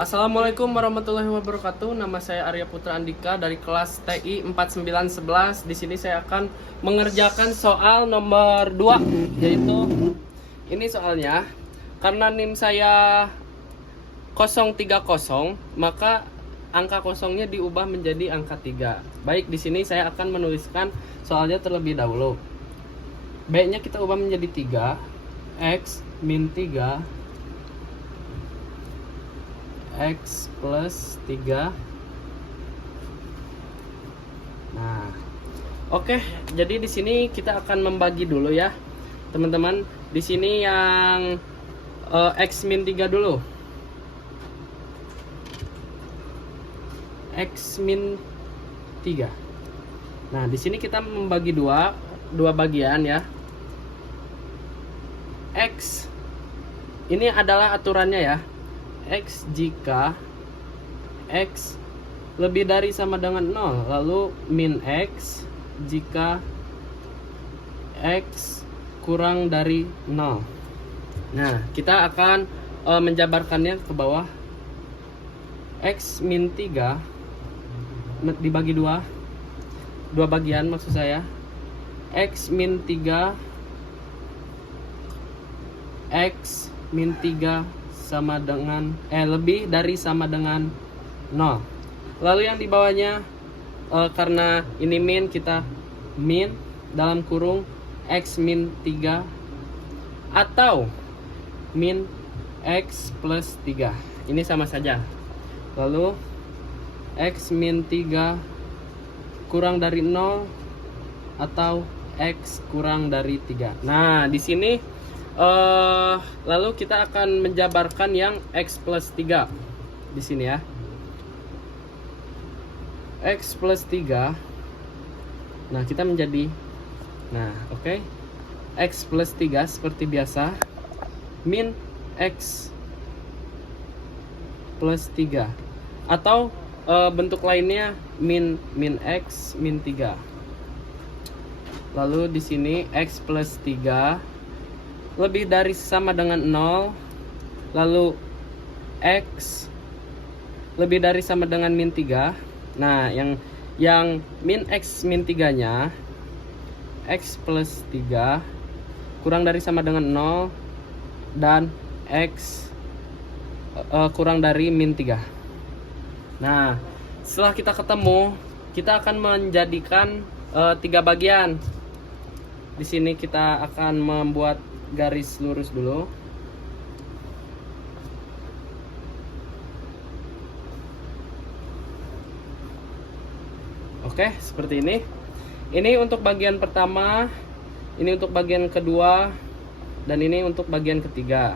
Assalamualaikum warahmatullahi wabarakatuh. Nama saya Arya Putra Andika dari kelas TI 4911. Di sini saya akan mengerjakan soal nomor 2, yaitu ini soalnya. Karena NIM saya 030, maka angka kosongnya diubah menjadi angka 3. Baik, di sini saya akan menuliskan soalnya terlebih dahulu. B-nya kita ubah menjadi 3, X min 3 X plus 3. Nah, oke. Jadi di sini kita akan membagi dulu ya, teman-teman. Di sini yang X min 3 dulu. X min 3. Nah, di sini kita membagi dua bagian ya. X ini adalah aturannya ya. X jika X lebih dari sama dengan 0, lalu min X jika X kurang dari 0. Nah, kita akan menjabarkannya ke bawah. X min 3 dibagi dua bagian maksud saya. X min 3 X min 3 sama dengan lebih dari sama dengan 0. Lalu yang di bawahnya karena ini min, kita min dalam kurung X min 3 atau min X plus 3. Ini sama saja. Lalu X min 3 kurang dari 0 atau X kurang dari 3. Nah, di sini lalu kita akan menjabarkan yang X plus 3 di sini ya. X plus 3. Nah, kita menjadi oke. X plus 3 seperti biasa. Min X plus 3. Atau bentuk lainnya min X min 3. Lalu di sini X plus 3 lebih dari sama dengan 0, lalu X lebih dari sama dengan min 3. Nah, yang min X min 3 nya X plus 3 kurang dari sama dengan 0 dan X kurang dari min 3. Nah, setelah kita ketemu, kita akan menjadikan 3 bagian. Di sini kita akan membuat garis lurus dulu. Oke, seperti ini. Ini untuk bagian pertama, ini untuk bagian kedua, dan ini untuk bagian ketiga.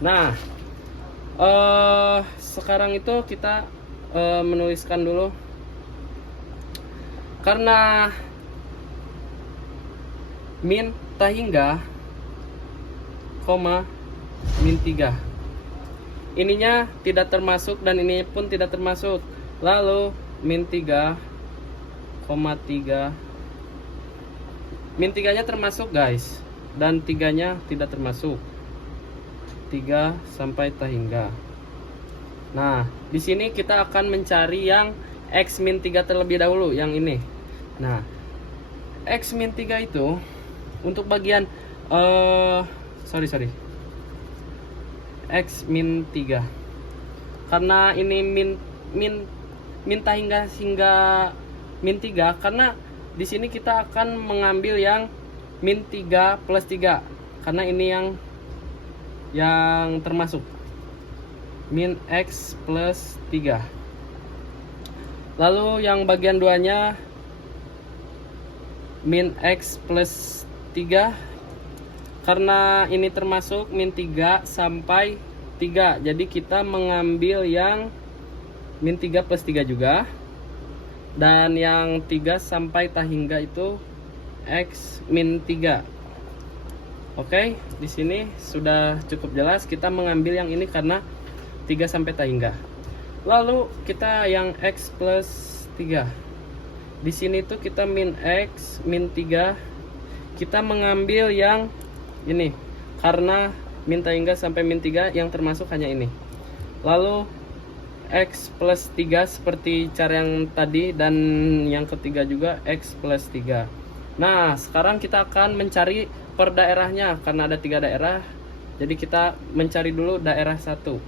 Nah, sekarang itu kita menuliskan dulu. Karena min tak hingga koma min 3 ininya tidak termasuk dan ini pun tidak termasuk. Lalu min 3 koma 3, min 3 nya termasuk guys, dan 3 nya tidak termasuk. 3 sampai tak hingga. Nah, di sini kita akan mencari yang X min 3 terlebih dahulu, yang ini. Nah, X min 3 itu untuk bagian X min 3. Karena ini minta hingga min 3, karena di sini kita akan mengambil yang min 3 plus 3, karena ini yang termasuk min X plus 3. Lalu yang bagian 2-nya min X plus 3, karena ini termasuk min 3 sampai 3, jadi kita mengambil yang min 3 plus 3 juga, dan yang 3 sampai tak hingga itu X min 3. Oke, di sini sudah cukup jelas. Kita mengambil yang ini karena 3 sampai tak hingga. Lalu kita yang X plus 3. Di sini tuh kita min X min 3. Kita mengambil yang ini karena min hingga sampai min 3 yang termasuk hanya ini. Lalu X plus 3 seperti cara yang tadi, dan yang ketiga juga X plus 3. Nah, sekarang kita akan mencari per daerahnya, karena ada 3 daerah. Jadi kita mencari dulu daerah 1.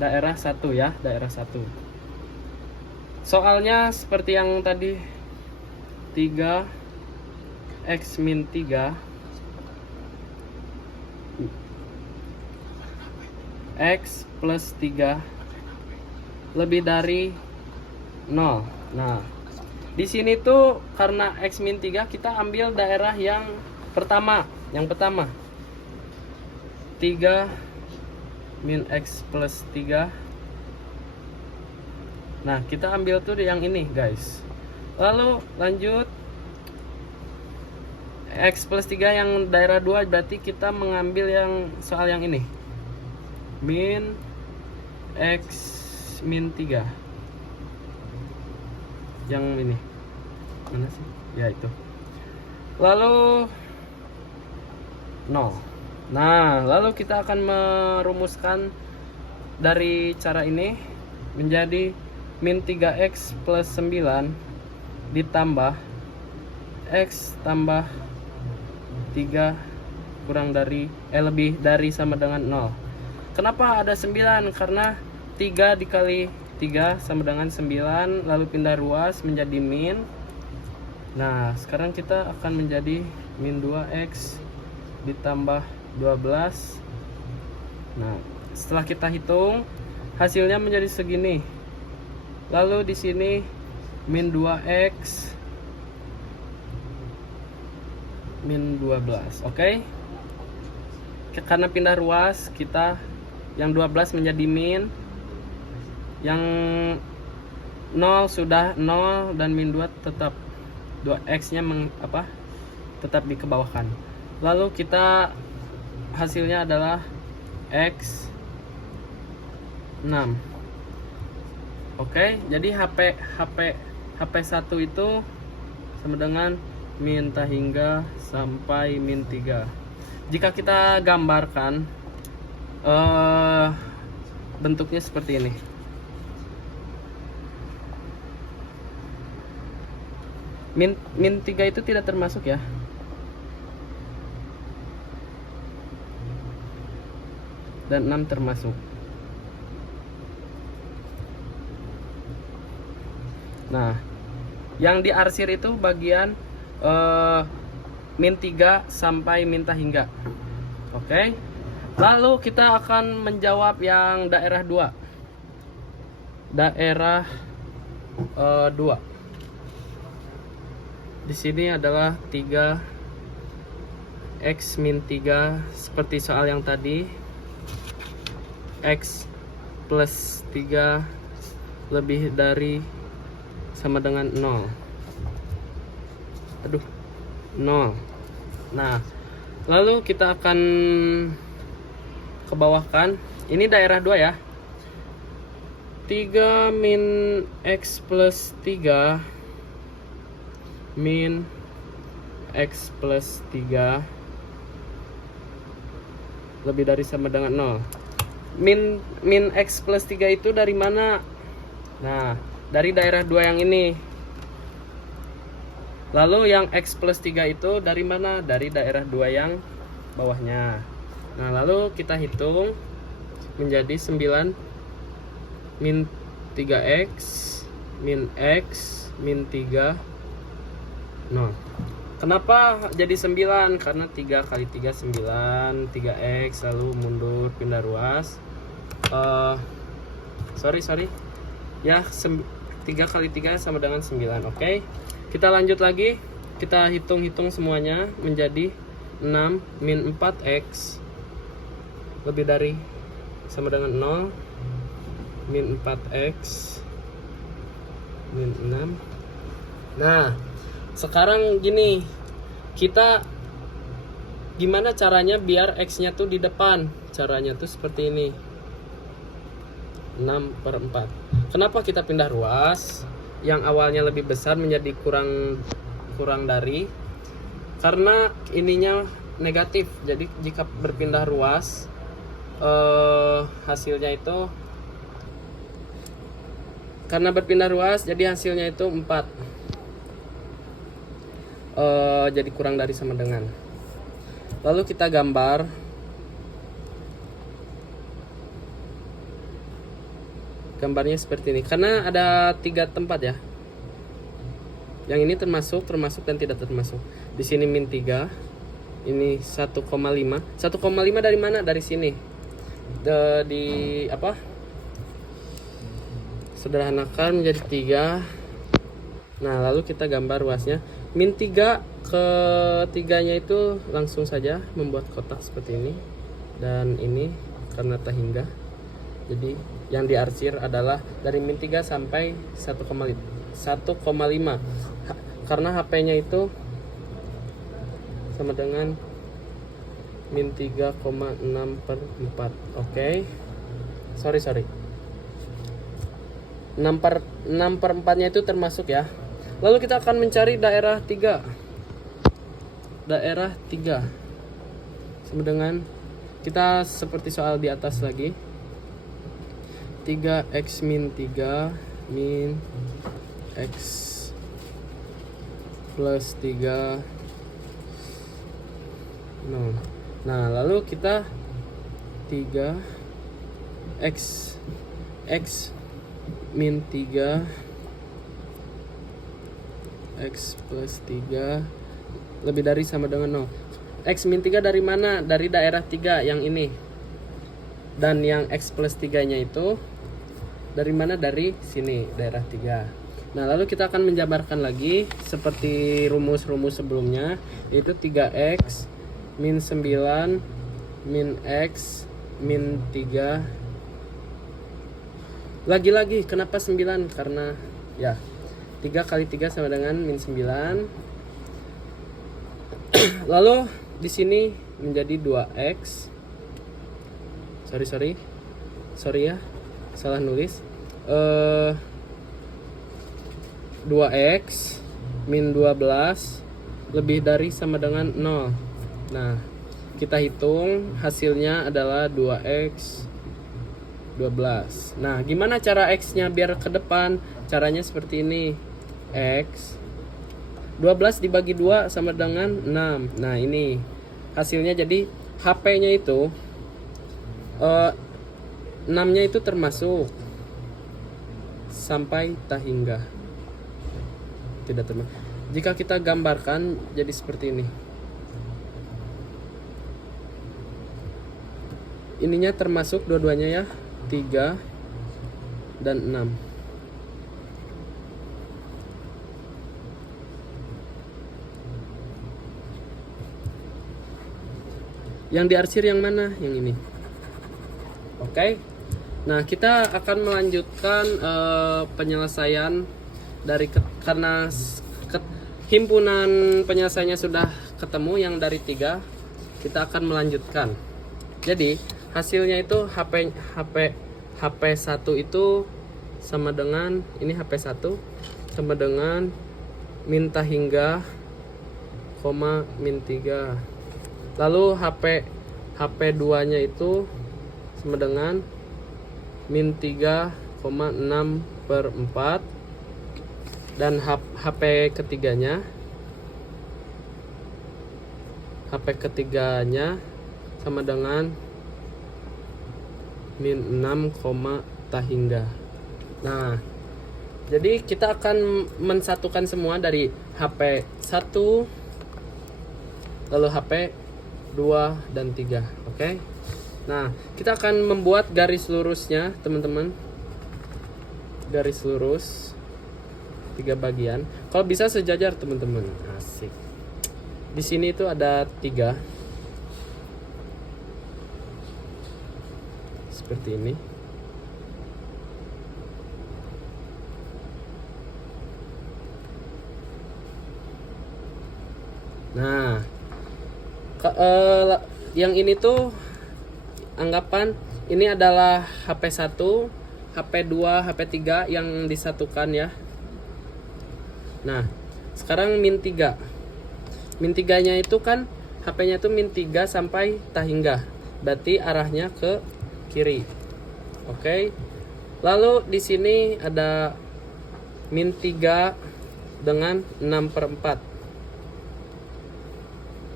Daerah 1 ya, daerah 1. Soalnya seperti yang tadi, 3 X min 3 X plus 3 lebih dari 0. Nah, di sini tuh karena X min 3 kita ambil daerah yang pertama. Yang pertama 3 min X plus 3. Nah, kita ambil tuh yang ini guys. Lalu lanjut X plus 3 yang daerah 2, berarti kita mengambil yang soal yang ini, min X min 3. Yang ini mana sih? Ya itu. Lalu 0. Nah, lalu kita akan merumuskan dari cara ini menjadi min 3X plus 9 ditambah X tambah 3 kurang dari lebih dari sama dengan 0. Kenapa ada 9? Karena 3 dikali 3 sama dengan 9, lalu pindah ruas menjadi min. Nah, sekarang kita akan menjadi min 2X ditambah 12. Nah, setelah kita hitung hasilnya menjadi segini. Lalu di sini min 2X min 12. Oke. Karena pindah ruas, kita yang 12 menjadi min, yang 0 sudah 0, dan min 2 tetap 2X nya tetap dikebawahkan. Lalu kita hasilnya adalah X 6. Oke, jadi HP 1 itu sama dengan min hingga sampai min 3. Jika kita gambarkan bentuknya seperti ini. Min 3 itu tidak termasuk ya. Dan 6 termasuk. Nah, yang diarsir itu bagian min 3 sampai min hingga. Oke. Lalu kita akan menjawab yang daerah 2. Daerah 2. Di sini adalah 3 X min 3 seperti soal yang tadi. X plus 3 lebih dari sama dengan 0. 0. Nah, lalu kita akan ke bawahkan. Ini daerah 2 ya. 3 min X plus 3 min X plus 3 lebih dari sama dengan 0. Min X plus 3 itu dari mana? Nah, dari daerah 2 yang ini. Lalu yang X plus 3 itu dari mana? Dari daerah 2 yang bawahnya. Nah, lalu kita hitung menjadi 9 min 3X min X min 3 0. Kenapa jadi 9? Karena 3 kali 3 9, 3X, lalu mundur pindah ruas. Sorry ya, 3 kali 3 sama dengan 9. Oke. Kita lanjut lagi. Kita hitung-hitung semuanya menjadi 6 min 4X lebih dari sama dengan 0 min 4X min 6. Nah, sekarang gini, kita gimana caranya biar X nya tuh di depan? Caranya tuh seperti ini, 6/4. Kenapa kita pindah ruas? Yang awalnya lebih besar menjadi kurang dari, karena ininya negatif. Jadi jika berpindah ruas hasilnya itu karena berpindah ruas jadi hasilnya itu 4. Jadi kurang dari sama dengan. Lalu kita gambar. Gambarnya seperti ini. Karena ada 3 tempat ya. Yang ini termasuk dan tidak termasuk. Di sini min 3. Ini 1,5. 1,5 dari mana? Dari sini. Di apa? Sederhanakan menjadi 3. Nah, lalu kita gambar ruasnya. Min 3 ke 3-nya itu langsung saja membuat kotak seperti ini. Dan ini karena tak hingga. Jadi yang diarsir adalah dari min 3 sampai 1,5. Karena HP-nya itu sama dengan min 3,6/4. Oke. Sorry. 6/4-nya itu termasuk ya. Lalu kita akan mencari daerah 3. Daerah 3 sama dengan, kita seperti soal di atas lagi. 3x min 3 min x plus 3 0. Nah, lalu kita 3x min 3 x plus 3 lebih dari sama dengan 0. X min 3 dari mana? Dari daerah 3 yang ini. Dan yang x plus 3 nya itu dari mana? Dari sini, daerah 3. Nah, lalu kita akan menjabarkan lagi seperti rumus-rumus sebelumnya, yaitu 3x min 9 min x min 3. Lagi-lagi kenapa 9? Karena ya 3 kali 3 sama dengan min 9. Lalu di sini menjadi 2x. Sorry ya, salah nulis. 2x min 12 lebih dari sama dengan 0. Nah, kita hitung hasilnya adalah 2x 12. Nah, gimana cara x-nya biar ke depan? Caranya seperti ini. X 12 dibagi 2 sama dengan 6. Nah, ini hasilnya. Jadi HP-nya itu 6-nya itu termasuk sampai tak hingga. Tidak termasuk. Jika kita gambarkan jadi seperti ini. Ininya termasuk dua-duanya ya. 3 dan 6. Yang diarsir yang mana? Yang ini. Oke. Nah, kita akan melanjutkan penyelesaian dari karena himpunan penyelesaiannya sudah ketemu yang dari 3. Kita akan melanjutkan. Jadi, hasilnya itu HP 1 itu sama dengan ini, HP 1 sama dengan min tak hingga koma min 3. Lalu HP 2-nya itu sama dengan min 3,6/4. Dan HP ketiganya sama dengan min 6, tak hingga. Nah, jadi kita akan mensatukan semua dari HP 1, lalu HP 2 dan 3. Oke. Nah, kita akan membuat garis lurusnya, teman-teman. Garis lurus 3 bagian. Kalau bisa sejajar, teman-teman. Asik. Di sini itu ada 3. Seperti ini. Nah, yang ini tuh anggapan ini adalah HP 1, HP 2, HP 3 yang disatukan ya. Nah, sekarang min 3. Min 3-nya itu kan HP-nya itu min 3 sampai tak hingga. berarti arahnya ke kiri. Oke. Lalu di sini ada min 3 dengan 6/4.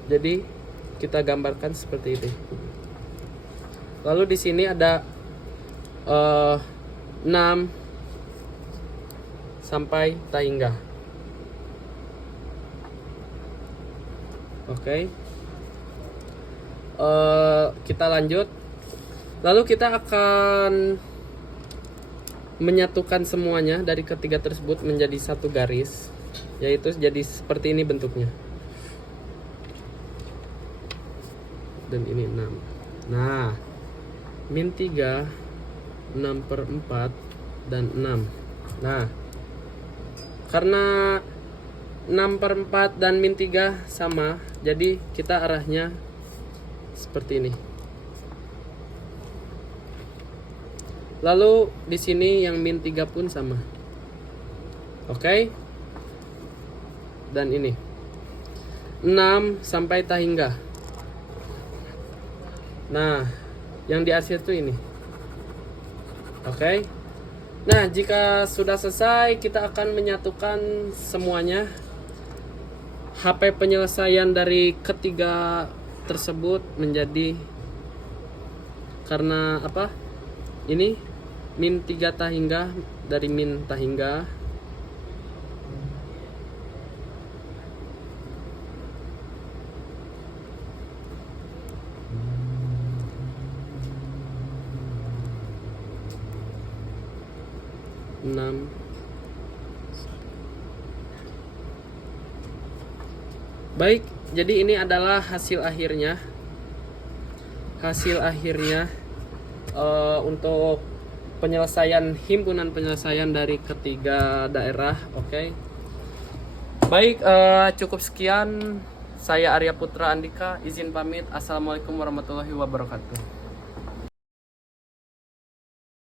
Jadi kita gambarkan seperti ini. Lalu di sini ada 6 sampai tahingga. Oke. Kita lanjut. Lalu kita akan menyatukan semuanya dari ketiga tersebut menjadi satu garis, yaitu jadi seperti ini bentuknya. Dan ini 6. Nah, min 3, 6/4 dan 6. Nah, karena 6/4 dan min 3 sama, jadi kita arahnya seperti ini. Lalu di sini yang min 3 pun sama. Oke. Dan ini 6 sampai tahingga. Nah, yang di akhir tuh ini. Oke. Nah, jika sudah selesai, kita akan menyatukan semuanya. HP penyelesaian dari ketiga tersebut menjadi, karena apa? Ini min 3 tahingga dari min tahingga. Enam. Baik, jadi ini adalah hasil akhirnya. Hasil akhirnya untuk penyelesaian himpunan penyelesaian dari ketiga daerah. Oke. Baik, cukup sekian. Saya Arya Putra Andika, izin pamit. Assalamualaikum warahmatullahi wabarakatuh.